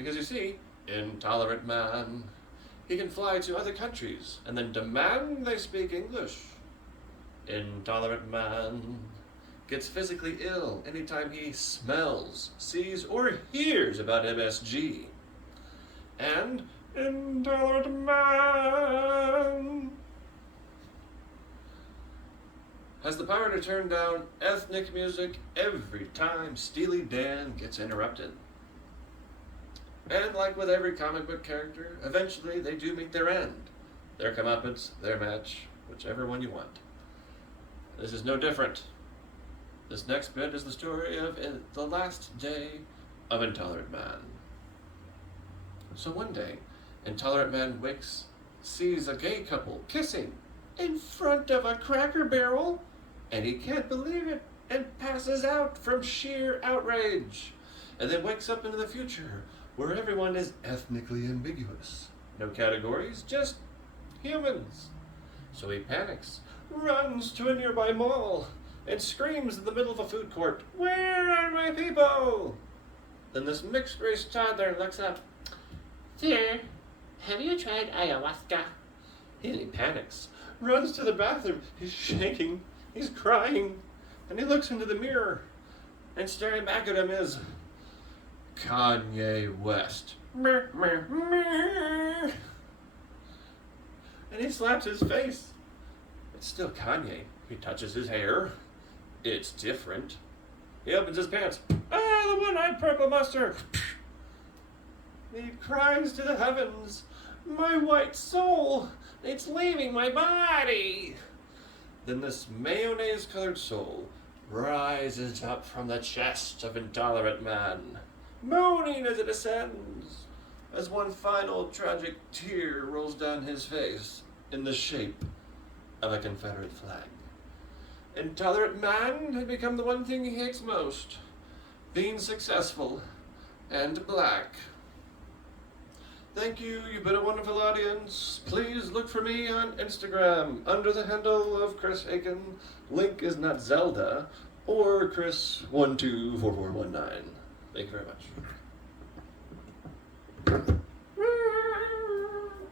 Because you see, intolerant man, he can fly to other countries and then demand they speak English. Intolerant man gets physically ill anytime he smells, sees, or hears about MSG. And intolerant man has the power to turn down ethnic music every time Steely Dan gets interrupted. And like with every comic book character, eventually they do meet their end. Their comeuppance, their match, whichever one you want. This is no different. This next bit is the story of the last day of Intolerant Man. So one day, Intolerant Man sees a gay couple kissing in front of a Cracker Barrel, and he can't believe it and passes out from sheer outrage. And then wakes up into the future where everyone is ethnically ambiguous. No categories, just humans. So he panics, runs to a nearby mall, and screams in the middle of a food court, "Where are my people?" Then this mixed-race toddler looks up. "Sir, have you tried ayahuasca?" He panics, runs to the bathroom. He's shaking, he's crying, and he looks into the mirror. And staring back at him is Kanye West. And he slaps his face. It's still Kanye. He touches his hair. It's different. He opens his pants. "Ah, the one-eyed purple monster!" He cries to the heavens, "My white soul! It's leaving my body!" Then this mayonnaise-colored soul rises up from the chest of Intolerant Man, moaning as it ascends, as one final tragic tear rolls down his face in the shape of a Confederate flag. Intolerant Man had become the one thing he hates most: being successful and black. Thank you, you've been a wonderful audience. Please look for me on Instagram under the handle of Chris Aiken. Link is not Zelda or Chris124419. Thank you very much.